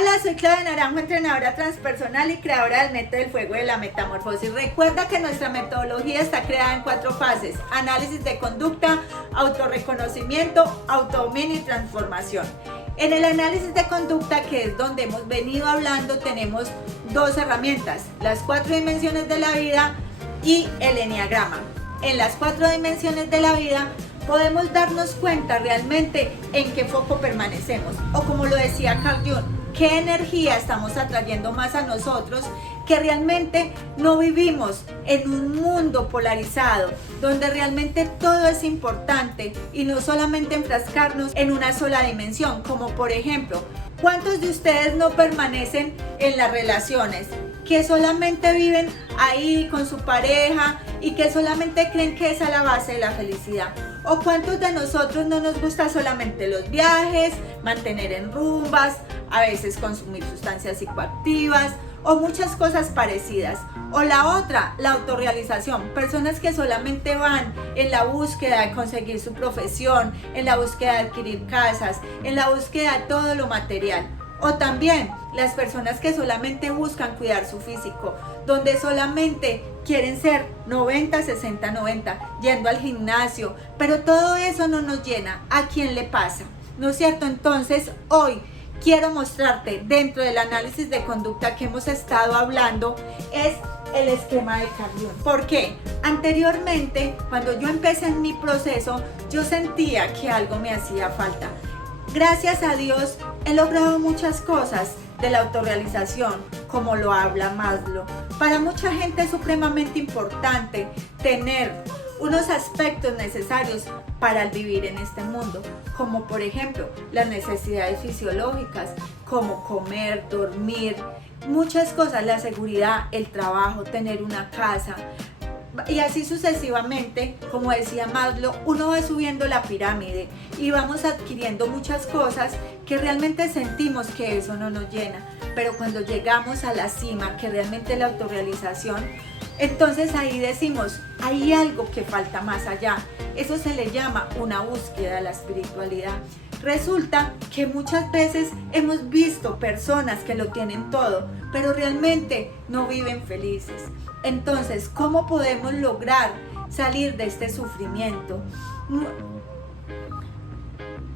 Hola, soy Claudia Naranjo, entrenadora transpersonal y creadora del método del fuego de la metamorfosis. Recuerda que nuestra metodología está creada en 4 fases: análisis de conducta, autorreconocimiento, autodominio y transformación. En el análisis de conducta, que es donde hemos venido hablando, tenemos 2 herramientas: las 4 dimensiones de la vida y el eneagrama. En las 4 dimensiones de la vida podemos darnos cuenta realmente en qué foco permanecemos, o como lo decía Carl Jung, qué energía estamos atrayendo más a nosotros, que realmente no vivimos en un mundo polarizado donde realmente todo es importante y no solamente enfrascarnos en una sola dimensión, como por ejemplo, ¿cuántos de ustedes no permanecen en las relaciones? Que solamente viven ahí con su pareja y que solamente creen que esa es la base de la felicidad. ¿O cuántos de nosotros no nos gusta solamente los viajes, mantener en rumbas, a veces consumir sustancias psicoactivas o muchas cosas parecidas? O la otra, la autorrealización, personas que solamente van en la búsqueda de conseguir su profesión, en la búsqueda de adquirir casas, en la búsqueda de todo lo material. O también las personas que solamente buscan cuidar su físico, donde solamente quieren ser 90, 60, 90, yendo al gimnasio, pero todo eso no nos llena. ¿A quién le pasa? ¿No es cierto? Entonces hoy quiero mostrarte, dentro del análisis de conducta que hemos estado hablando, es el esquema de Carl Jung. ¿Por qué? Anteriormente, cuando yo empecé en mi proceso, yo sentía que algo me hacía falta. Gracias a Dios he logrado muchas cosas de la autorrealización, como lo habla Maslow. Para mucha gente es supremamente importante tener unos aspectos necesarios para el vivir en este mundo, como por ejemplo las necesidades fisiológicas, como comer, dormir, muchas cosas, la seguridad, el trabajo, tener una casa. Y así sucesivamente, como decía Maslow, uno va subiendo la pirámide y vamos adquiriendo muchas cosas que realmente sentimos que eso no nos llena. Pero cuando llegamos a la cima, que realmente es la autorrealización, entonces ahí decimos, hay algo que falta más allá. Eso se le llama una búsqueda de la espiritualidad. Resulta que muchas veces hemos visto personas que lo tienen todo, pero realmente no viven felices. Entonces, ¿cómo podemos lograr salir de este sufrimiento?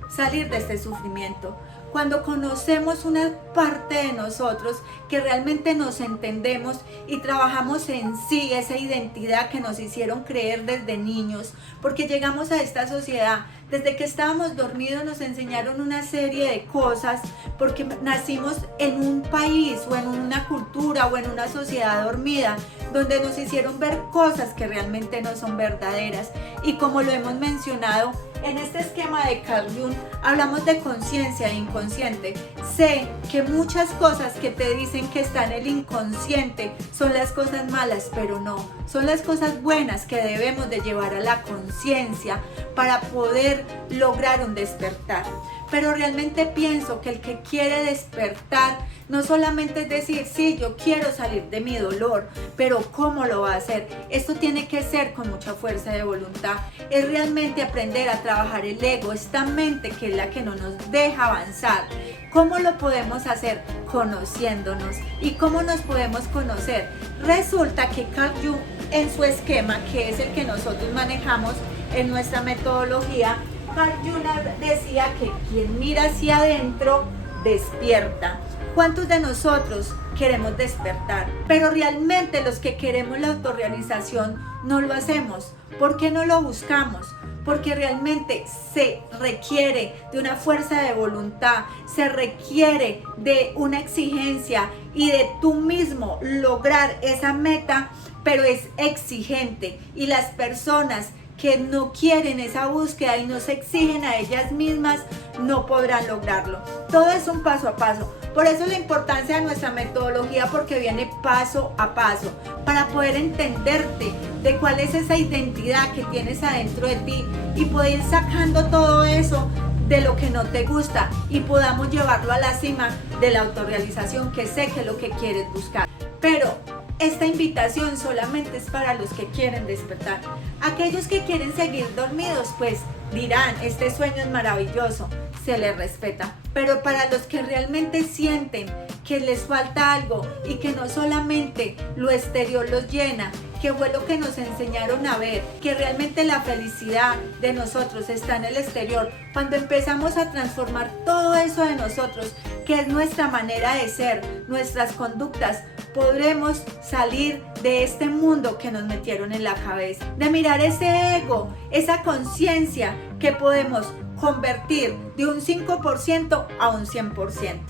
Salir de este sufrimiento. Cuando conocemos una parte de nosotros que realmente nos entendemos y trabajamos en sí esa identidad que nos hicieron creer desde niños, porque llegamos a esta sociedad, desde que estábamos dormidos nos enseñaron una serie de cosas, porque nacimos en un país o en una cultura o en una sociedad dormida, donde nos hicieron ver cosas que realmente no son verdaderas. Y como lo hemos mencionado, en este esquema de Carl Jung hablamos de conciencia e inconsciente. Sé que muchas cosas que te dicen que están en el inconsciente son las cosas malas, pero no, son las cosas buenas que debemos de llevar a la conciencia para poder lograr un despertar. Pero realmente pienso que el que quiere despertar no solamente es decir, sí, yo quiero salir de mi dolor, pero ¿cómo lo va a hacer? Esto tiene que ser con mucha fuerza de voluntad. Es realmente aprender a trabajar el ego, esta mente que es la que no nos deja avanzar. ¿Cómo lo podemos hacer? Conociéndonos. ¿Y cómo nos podemos conocer? Resulta que Carl Jung, en su esquema, que es el que nosotros manejamos en nuestra metodología, Carl Jung decía que quien mira hacia adentro despierta. ¿Cuántos de nosotros queremos despertar? Pero realmente los que queremos la autorrealización no lo hacemos. ¿Por qué no lo buscamos? Porque realmente se requiere de una fuerza de voluntad, se requiere de una exigencia y de tú mismo lograr esa meta, pero es exigente. Y las personas que no quieren esa búsqueda y no se exigen a ellas mismas, no podrán lograrlo. Todo es un paso a paso. Por eso la importancia de nuestra metodología, porque viene paso a paso, para poder entenderte de cuál es esa identidad que tienes adentro de ti y poder ir sacando todo eso de lo que no te gusta y podamos llevarlo a la cima de la autorrealización, que sé que es lo que quieres buscar. Pero esta invitación solamente es para los que quieren despertar. Aquellos que quieren seguir dormidos, pues dirán, este sueño es maravilloso. se les respeta. Pero para los que realmente sienten que les falta algo y que no solamente lo exterior los llena, que fue lo que nos enseñaron a ver, que realmente la felicidad de nosotros está en el exterior, cuando empezamos a transformar todo eso de nosotros, que es nuestra manera de ser, nuestras conductas, podremos salir de este mundo que nos metieron en la cabeza, de mirar ese ego, esa conciencia que podemos convertir de un 5% a un 100%.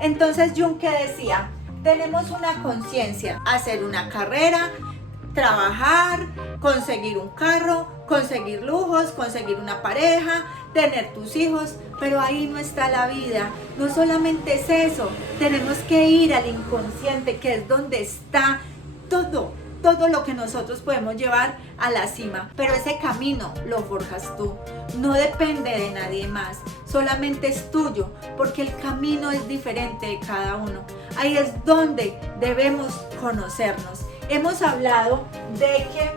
Entonces Jung, que decía, tenemos una conciencia, hacer una carrera, trabajar, conseguir un carro, conseguir lujos, conseguir una pareja, tener tus hijos, pero ahí no está la vida. No solamente es eso, tenemos que ir al inconsciente, que es donde está todo lo que nosotros podemos llevar a la cima. Pero ese camino lo forjas tú, no depende de nadie más, solamente es tuyo, porque el camino es diferente de cada uno. Ahí es donde debemos conocernos. Hemos hablado de que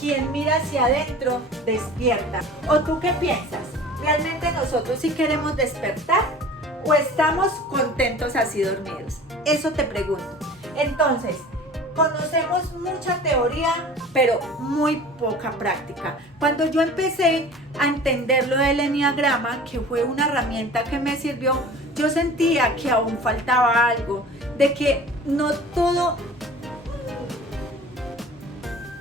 quien mira hacia adentro despierta. ¿O tú qué piensas? ¿Realmente nosotros sí queremos despertar o estamos contentos así dormidos? Eso te pregunto. Entonces, conocemos mucha teoría, pero muy poca práctica. Cuando yo empecé a entender lo del enneagrama, que fue una herramienta que me sirvió, yo sentía que aún faltaba algo, de que no todo.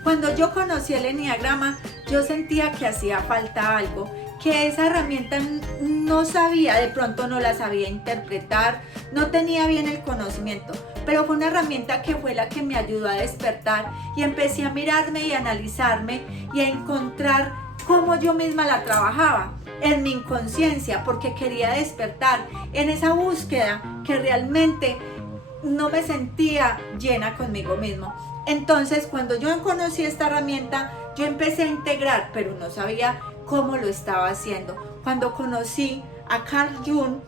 Cuando yo conocí el enneagrama, yo sentía que hacía falta algo, que esa herramienta no sabía, de pronto no la sabía interpretar, no tenía bien el conocimiento, pero fue una herramienta que fue la que me ayudó a despertar y empecé a mirarme y a analizarme y a encontrar cómo yo misma la trabajaba en mi inconsciencia, porque quería despertar en esa búsqueda que realmente no me sentía llena conmigo mismo. Entonces, cuando yo conocí esta herramienta, yo empecé a integrar, pero no sabía cómo lo estaba haciendo. Cuando conocí a Carl Jung,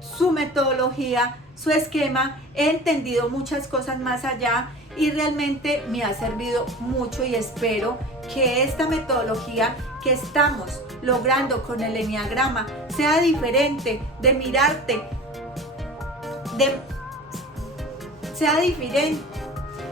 su metodología, su esquema, he entendido muchas cosas más allá y realmente me ha servido mucho, y espero que esta metodología que estamos logrando con el enneagrama sea diferente, de mirarte,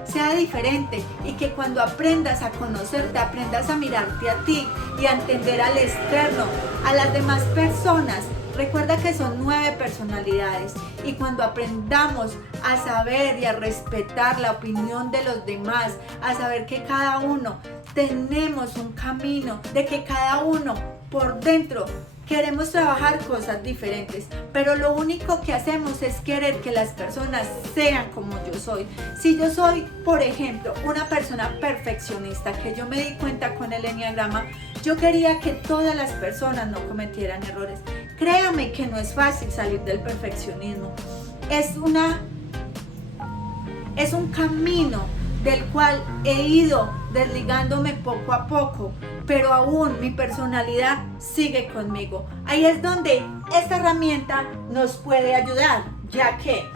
sea diferente, y que cuando aprendas a conocerte, aprendas a mirarte a ti y a entender al externo, a las demás personas. Recuerda que son 9 personalidades, y cuando aprendamos a saber y a respetar la opinión de los demás, a saber que cada uno tenemos un camino, de que cada uno por dentro queremos trabajar cosas diferentes, pero lo único que hacemos es querer que las personas sean como yo soy. Si yo soy, por ejemplo, una persona perfeccionista, que yo me di cuenta con el enneagrama, yo quería que todas las personas no cometieran errores. Créame que no es fácil salir del perfeccionismo. Es un camino del cual he ido desligándome poco a poco, pero aún mi personalidad sigue conmigo. Ahí es donde esta herramienta nos puede ayudar, ya que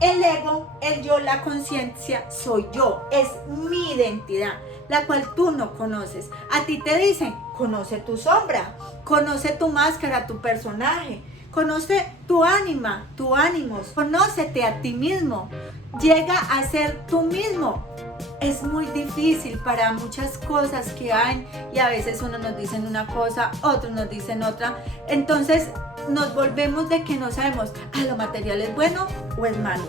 el ego, el yo, la conciencia soy yo, es mi identidad, la cual tú no conoces. A ti te dicen, conoce tu sombra, conoce tu máscara, tu personaje, conoce tu ánima, tu ánimo, conócete a ti mismo, llega a ser tú mismo. Es muy difícil para muchas cosas que hay, y a veces unos nos dicen una cosa, otros nos dicen otra. Entonces nos volvemos de que no sabemos, lo material es bueno o es malo,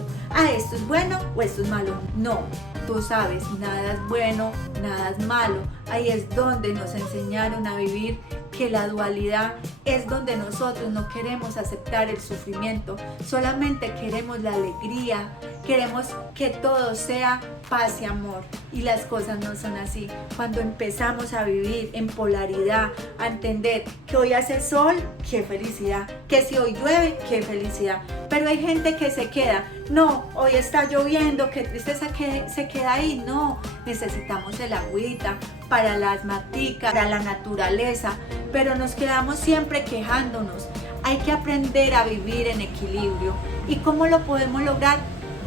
esto es bueno o esto es malo. No, tú sabes, nada es bueno, nada es malo. Ahí es donde nos enseñaron a vivir, que la dualidad es donde nosotros no queremos aceptar el sufrimiento, solamente queremos la alegría, queremos que todo sea paz y amor, y las cosas no son así. Cuando empezamos a vivir en polaridad, a entender que hoy hace sol, qué felicidad, que si hoy llueve, qué felicidad, pero hay gente que se queda, no, hoy está lloviendo, qué tristeza, que se queda ahí. No, necesitamos el agüita para las maticas, para la naturaleza, pero nos quedamos siempre quejándonos. Hay que aprender a vivir en equilibrio. ¿Y cómo lo podemos lograr?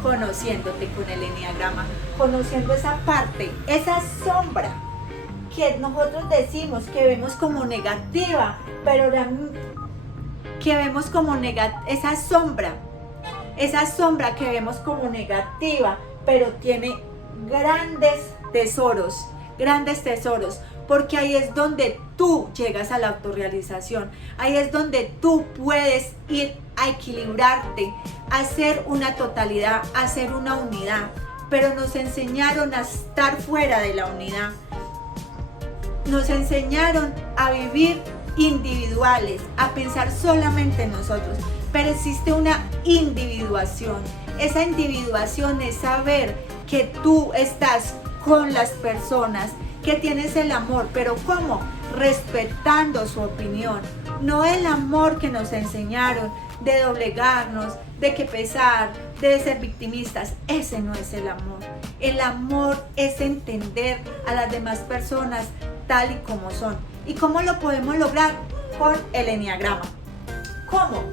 Conociéndote con el enneagrama, conociendo esa parte, esa sombra que nosotros decimos que vemos como negativa, pero que vemos como esa sombra que vemos como negativa, pero tiene grandes tesoros, porque ahí es donde tú llegas a la autorrealización, ahí es donde tú puedes ir a equilibrarte, a ser una totalidad, a ser una unidad, pero nos enseñaron a estar fuera de la unidad, nos enseñaron a vivir individuales, a pensar solamente en nosotros, pero existe una individuación. Esa individuación es saber que tú estás con las personas, que tienes el amor, pero ¿cómo? Respetando su opinión, no el amor que nos enseñaron de doblegarnos, de que pesar, de ser victimistas. Ese no es el amor. El amor es entender a las demás personas tal y como son. ¿Y cómo lo podemos lograr? Con el eneagrama. ¿Cómo?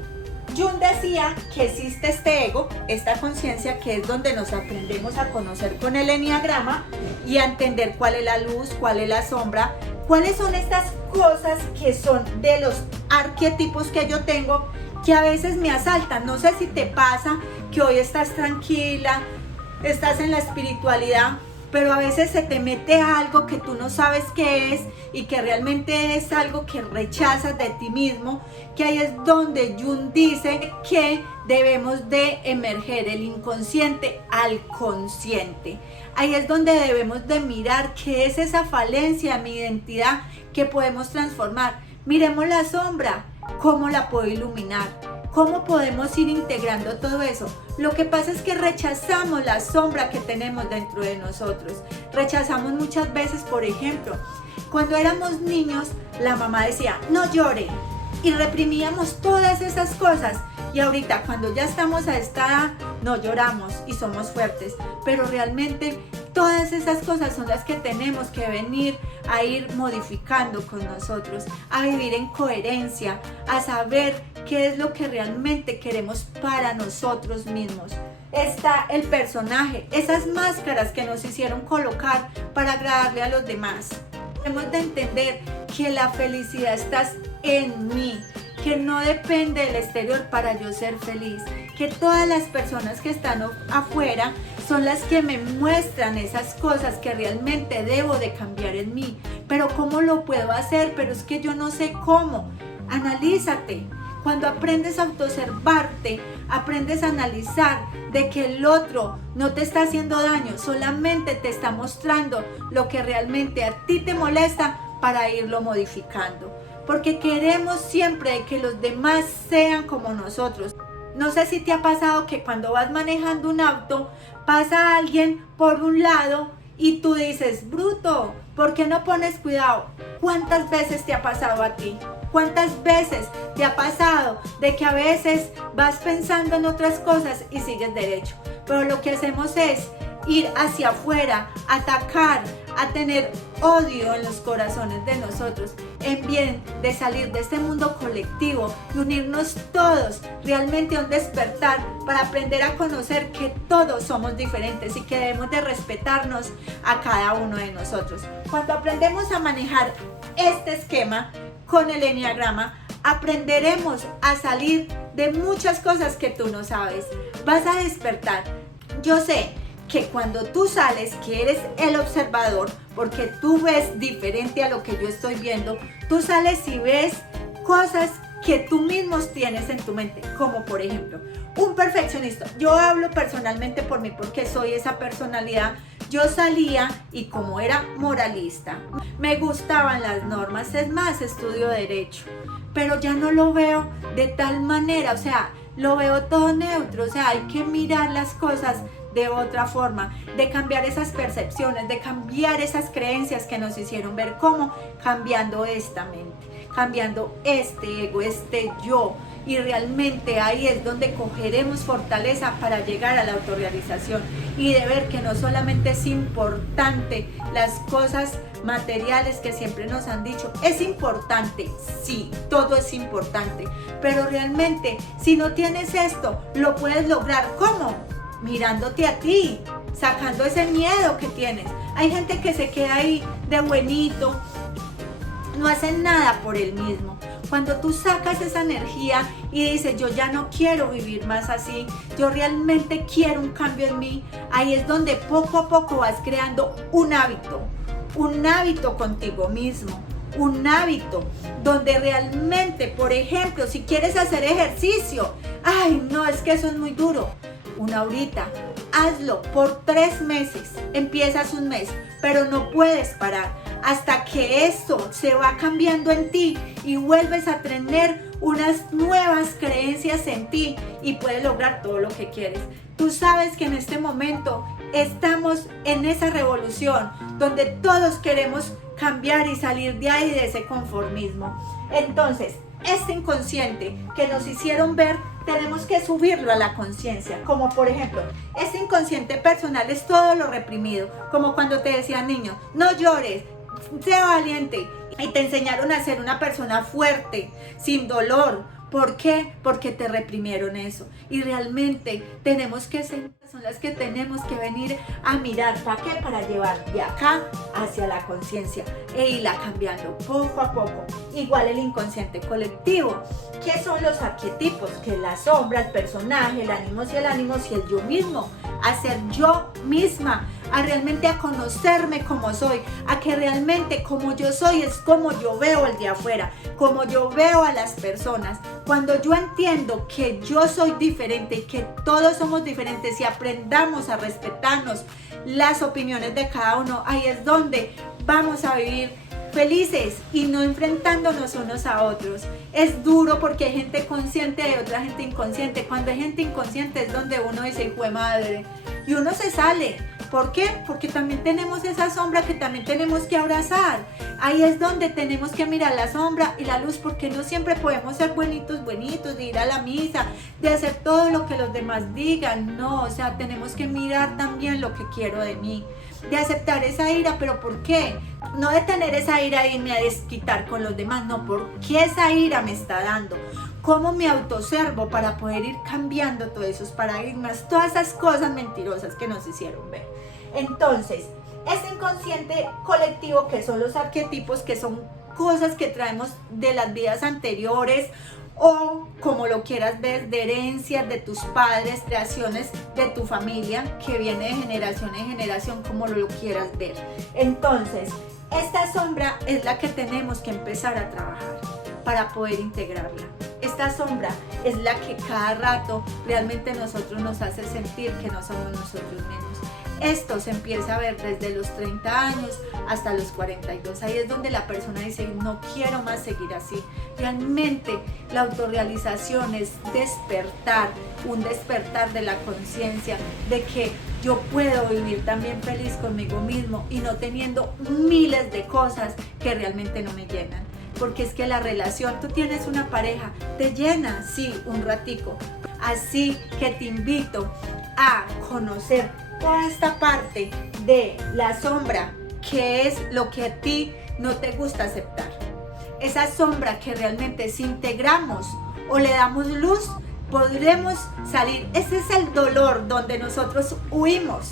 Jung decía que existe este ego, esta conciencia, que es donde nos aprendemos a conocer con el eneagrama y a entender cuál es la luz, cuál es la sombra, cuáles son estas cosas que son de los arquetipos que yo tengo, que a veces me asaltan. No sé si te pasa que hoy estás tranquila, estás en la espiritualidad, pero a veces se te mete algo que tú no sabes qué es y que realmente es algo que rechazas de ti mismo, que ahí es donde Jung dice que debemos de emerger el inconsciente al consciente. Ahí es donde debemos de mirar qué es esa falencia de mi identidad que podemos transformar. Miremos la sombra, cómo la puedo iluminar. ¿Cómo podemos ir integrando todo eso? Lo que pasa es que rechazamos la sombra que tenemos dentro de nosotros. Rechazamos muchas veces, por ejemplo, cuando éramos niños, la mamá decía, no llore, y reprimíamos todas esas cosas. Y ahorita, cuando ya estamos a esta edad, no lloramos y somos fuertes. Pero realmente todas esas cosas son las que tenemos que venir a ir modificando con nosotros, a vivir en coherencia, a saber qué es lo que realmente queremos para nosotros mismos. Está el personaje, esas máscaras que nos hicieron colocar para agradarle a los demás. Debemos de entender que la felicidad está en mí, que no depende del exterior para yo ser feliz, que todas las personas que están afuera son las que me muestran esas cosas que realmente debo de cambiar en mí. Pero ¿cómo lo puedo hacer? Pero es que yo no sé cómo. Analízate. Cuando aprendes a autoobservarte, aprendes a analizar de que el otro no te está haciendo daño, solamente te está mostrando lo que realmente a ti te molesta para irlo modificando. Porque queremos siempre que los demás sean como nosotros. No sé si te ha pasado que cuando vas manejando un auto, pasa alguien por un lado y tú dices, bruto, ¿por qué no pones cuidado? ¿Cuántas veces te ha pasado a ti? ¿Cuántas veces te ha pasado de que a veces vas pensando en otras cosas y sigues derecho? Pero lo que hacemos es ir hacia afuera, atacar, a tener odio en los corazones de nosotros, en bien de salir de este mundo colectivo y unirnos todos realmente a un despertar para aprender a conocer que todos somos diferentes y que debemos de respetarnos a cada uno de nosotros. Cuando aprendemos a manejar este esquema con el eneagrama, aprenderemos a salir de muchas cosas que tú no sabes. Vas a despertar. Yo sé que cuando tú sales, que eres el observador, porque tú ves diferente a lo que yo estoy viendo, tú sales y ves cosas que tú mismos tienes en tu mente, como por ejemplo, un perfeccionista. Yo hablo personalmente por mí porque soy esa personalidad. Yo salía y como era moralista, me gustaban las normas, es más, estudio derecho, pero ya no lo veo de tal manera, o sea, lo veo todo neutro, o sea, hay que mirar las cosas de otra forma, de cambiar esas percepciones, de cambiar esas creencias que nos hicieron ver. ¿Cómo? Cambiando esta mente, cambiando este ego, este yo, y realmente ahí es donde cogeremos fortaleza para llegar a la autorrealización y de ver que no solamente es importante las cosas materiales que siempre nos han dicho, es importante, sí, todo es importante, pero realmente si no tienes esto, lo puedes lograr. ¿Cómo? Mirándote a ti, sacando ese miedo que tienes. Hay gente que se queda ahí de buenito, no hacen nada por él mismo. Cuando tú sacas esa energía y dices, yo ya no quiero vivir más así, yo realmente quiero un cambio en mí, ahí es donde poco a poco vas creando un hábito contigo mismo, un hábito donde realmente, por ejemplo, si quieres hacer ejercicio, ay, no, es que eso es muy duro. Una horita, hazlo por 3 meses, empiezas un mes, pero no puedes parar hasta que esto se va cambiando en ti y vuelves a tener unas nuevas creencias en ti y puedes lograr todo lo que quieres. Tú sabes que en este momento estamos en esa revolución donde todos queremos cambiar y salir de ahí, de ese conformismo. Entonces, este inconsciente que nos hicieron ver, tenemos que subirlo a la conciencia. Como por ejemplo, este inconsciente personal es todo lo reprimido. Como cuando te decían, niño, no llores, sé valiente. Y te enseñaron a ser una persona fuerte, sin dolor. ¿Por qué? Porque te reprimieron eso. Y realmente tenemos que ser personas que tenemos que venir a mirar. ¿Para qué? Para llevar de acá hacia la conciencia e irla cambiando poco a poco. Igual el inconsciente colectivo. ¿Qué son los arquetipos? Que es la sombra, el personaje, el ánimo y el yo mismo. A ser yo misma, a realmente a conocerme como soy, a que realmente como yo soy es como yo veo el de afuera, como yo veo a las personas. Cuando yo entiendo que yo soy diferente y que todos somos diferentes y aprendamos a respetarnos las opiniones de cada uno, ahí es donde vamos a vivir felices y no enfrentándonos unos a otros. Es duro porque hay gente consciente y otra gente inconsciente. Cuando hay gente inconsciente es donde uno dice, hijo de madre, y uno se sale. ¿Por qué? Porque también tenemos esa sombra que también tenemos que abrazar. Ahí es donde tenemos que mirar la sombra y la luz, porque no siempre podemos ser buenitos, de ir a la misa, de hacer todo lo que los demás digan. No, o sea, tenemos que mirar también lo que quiero de mí, de aceptar esa ira. ¿Pero por qué? No de tener esa ira e irme a desquitar con los demás, no, ¿por qué esa ira me está dando? ¿Cómo me autoobservo para poder ir cambiando todos esos paradigmas, todas esas cosas mentirosas que nos hicieron ver? Entonces, ese inconsciente colectivo, que son los arquetipos, que son cosas que traemos de las vidas anteriores, o como lo quieras ver, de herencias de tus padres, creaciones de tu familia, que viene de generación en generación, como lo quieras ver. Entonces, esta sombra es la que tenemos que empezar a trabajar para poder integrarla. Esta sombra es la que cada rato realmente nosotros nos hace sentir que no somos nosotros mismos. Esto se empieza a ver desde los 30 años hasta los 42. Ahí es donde la persona dice, no quiero más seguir así. Realmente la autorrealización es despertar, un despertar de la conciencia, de que yo puedo vivir también feliz conmigo mismo y no teniendo miles de cosas que realmente no me llenan. Porque es que la relación, tú tienes una pareja, te llena, sí, un ratico. Así que te invito a conocer toda esta parte de la sombra, que es lo que a ti no te gusta aceptar. Esa sombra que realmente si integramos o le damos luz, podremos salir. Ese es el dolor donde nosotros huimos.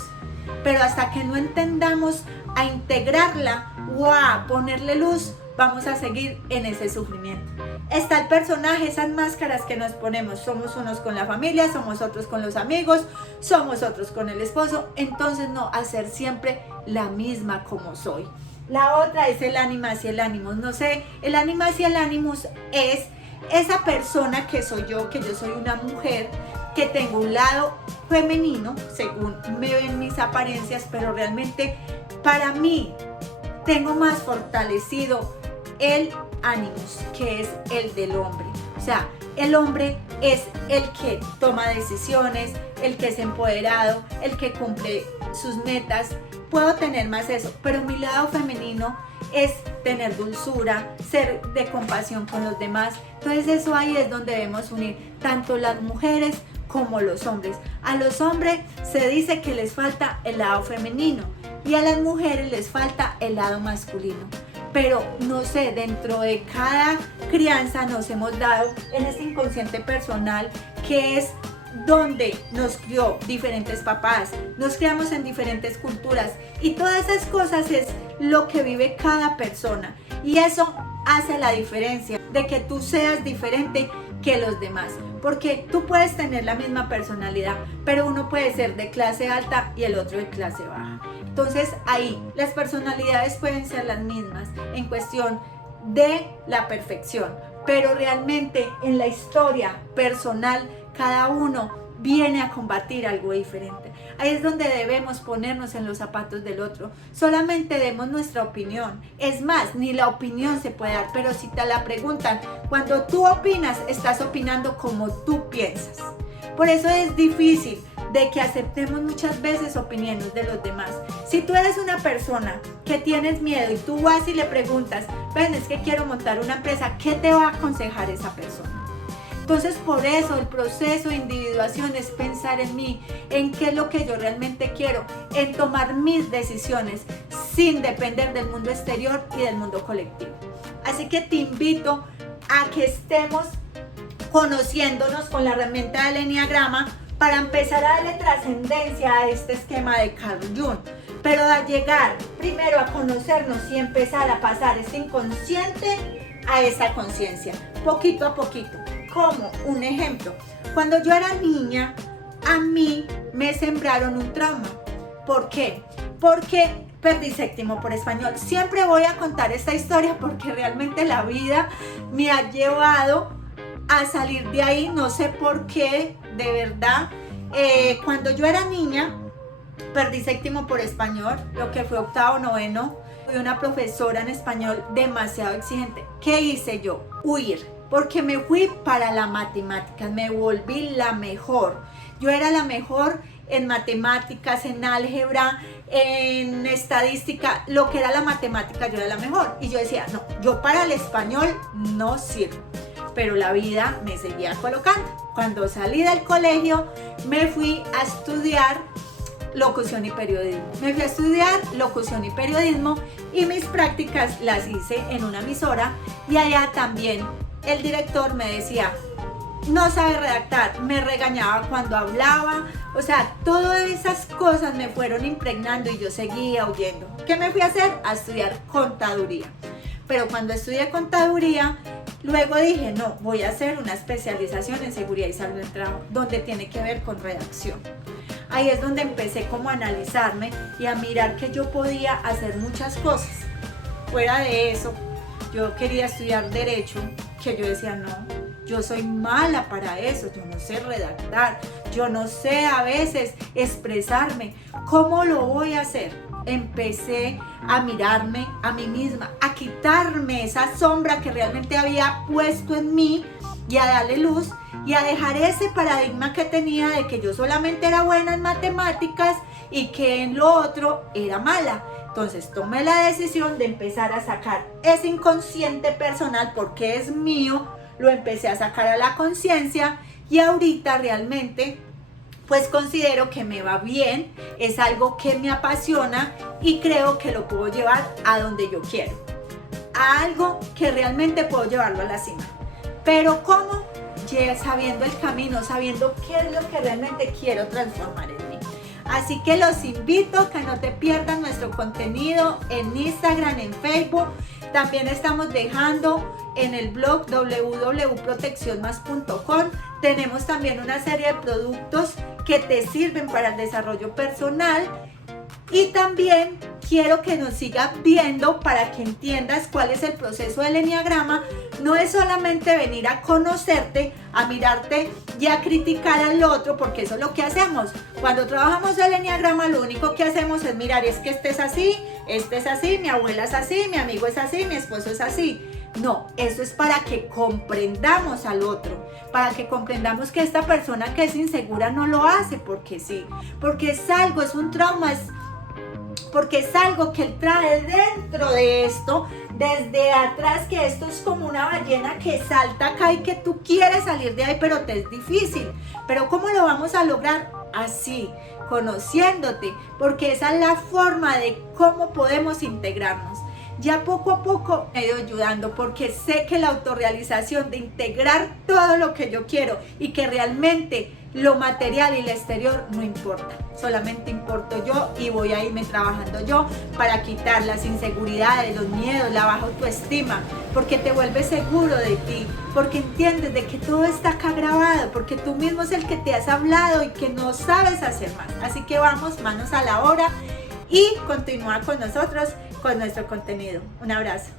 Pero hasta que no entendamos a integrarla o a ponerle luz, vamos a seguir en ese sufrimiento. Está el personaje, esas máscaras que nos ponemos. Somos unos con la familia, somos otros con los amigos, somos otros con el esposo. Entonces no, hacer siempre la misma como soy. La otra es el ánimas y el ánimos. No sé, el ánimas y el ánimos es esa persona que soy yo, que yo soy una mujer, que tengo un lado femenino, según me ven mis apariencias, pero realmente para mí tengo más fortalecido el ánimos, que es el del hombre. O sea, el hombre es el que toma decisiones, el que es empoderado, el que cumple sus metas. Puedo tener más eso, pero mi lado femenino es tener dulzura, ser de compasión con los demás. Entonces eso ahí es donde debemos unir tanto las mujeres como los hombres. A los hombres se dice que les falta el lado femenino y a las mujeres les falta el lado masculino. Pero no sé, dentro de cada crianza nos hemos dado en ese inconsciente personal, que es donde nos crió diferentes papás, nos criamos en diferentes culturas y todas esas cosas es lo que vive cada persona, y eso hace la diferencia de que tú seas diferente que los demás, porque tú puedes tener la misma personalidad, pero uno puede ser de clase alta y el otro de clase baja. Entonces ahí las personalidades pueden ser las mismas en cuestión de la perfección, pero realmente en la historia personal cada uno viene a combatir algo diferente. Ahí es donde debemos ponernos en los zapatos del otro. Solamente demos nuestra opinión. Es más, ni la opinión se puede dar, pero si te la preguntan, cuando tú opinas, estás opinando como tú piensas. Por eso es difícil de que aceptemos muchas veces opiniones de los demás. Si tú eres una persona que tienes miedo y tú vas y le preguntas, ven, es que quiero montar una empresa, ¿qué te va a aconsejar esa persona? Entonces, por eso el proceso de individuación es pensar en mí, en qué es lo que yo realmente quiero, en tomar mis decisiones sin depender del mundo exterior y del mundo colectivo. Así que te invito a que estemos conociéndonos con la herramienta del Enneagrama para empezar a darle trascendencia a este esquema de Carl Jung. Pero a llegar primero a conocernos y empezar a pasar este inconsciente a esa conciencia, poquito a poquito. Como un ejemplo, cuando yo era niña, a mí me sembraron un trauma. ¿Por qué? Porque perdí séptimo por español. Siempre voy a contar esta historia porque realmente la vida me ha llevado a salir de ahí. No sé por qué, de verdad. Cuando yo era niña, perdí séptimo por español, lo que fue octavo, noveno. Fui una profesora en español demasiado exigente. ¿Qué hice yo? Huir. Porque me fui para la matemática, me volví la mejor. Yo era la mejor en matemáticas, en álgebra, en estadística, lo que era la matemática, yo era la mejor. Y yo decía, no, yo para el español no sirvo. Pero la vida me seguía colocando. Cuando salí del colegio, me fui a estudiar locución y periodismo. Me fui a estudiar locución y periodismo y mis prácticas las hice en una emisora y allá también el director me decía, no sabe redactar, me regañaba cuando hablaba, o sea, todas esas cosas me fueron impregnando y yo seguía huyendo. ¿Qué me fui a hacer? A estudiar contaduría. Pero cuando estudié contaduría, luego dije, no, voy a hacer una especialización en seguridad y salud del trabajo, donde tiene que ver con redacción. Ahí es donde empecé como a analizarme y a mirar que yo podía hacer muchas cosas. Fuera de eso, yo quería estudiar derecho, que yo decía, no, yo soy mala para eso, yo no sé redactar, yo no sé a veces expresarme, ¿cómo lo voy a hacer? Empecé a mirarme a mí misma, a quitarme esa sombra que realmente había puesto en mí y a darle luz y a dejar ese paradigma que tenía de que yo solamente era buena en matemáticas y que en lo otro era mala. Entonces tomé la decisión de empezar a sacar ese inconsciente personal porque es mío, lo empecé a sacar a la conciencia y ahorita realmente pues considero que me va bien, es algo que me apasiona y creo que lo puedo llevar a donde yo quiero, a algo que realmente puedo llevarlo a la cima. Pero ¿cómo? Sabiendo el camino, sabiendo qué es lo que realmente quiero transformar en mí. Así que los invito a que no te pierdan nuestro contenido en Instagram, en Facebook. También estamos dejando en el blog www.proteccionmas.com. Tenemos también una serie de productos que te sirven para el desarrollo personal. Y también quiero que nos sigas viendo para que entiendas cuál es el proceso del Enneagrama. No es solamente venir a conocerte, a mirarte y a criticar al otro, porque eso es lo que hacemos. Cuando trabajamos el Enneagrama, lo único que hacemos es mirar, es que este es así, mi abuela es así, mi amigo es así, mi esposo es así. No, eso es para que comprendamos al otro, para que comprendamos que esta persona que es insegura no lo hace porque sí, porque es algo, es un trauma, porque es algo que él trae dentro de esto, desde atrás, que esto es como una ballena que salta acá y que tú quieres salir de ahí, pero te es difícil. Pero ¿cómo lo vamos a lograr? Así, conociéndote, porque esa es la forma de cómo podemos integrarnos. ya poco a poco me he ido ayudando, porque sé que la autorrealización de integrar todo lo que yo quiero y que realmente lo material y el exterior no importa, solamente importo yo y voy a irme trabajando yo para quitar las inseguridades, los miedos, la baja autoestima, porque te vuelves seguro de ti, porque entiendes de que todo está acá grabado, porque tú mismo es el que te has hablado y que no sabes hacer más. Así que vamos, manos a la obra y continúa con nosotros con nuestro contenido. Un abrazo.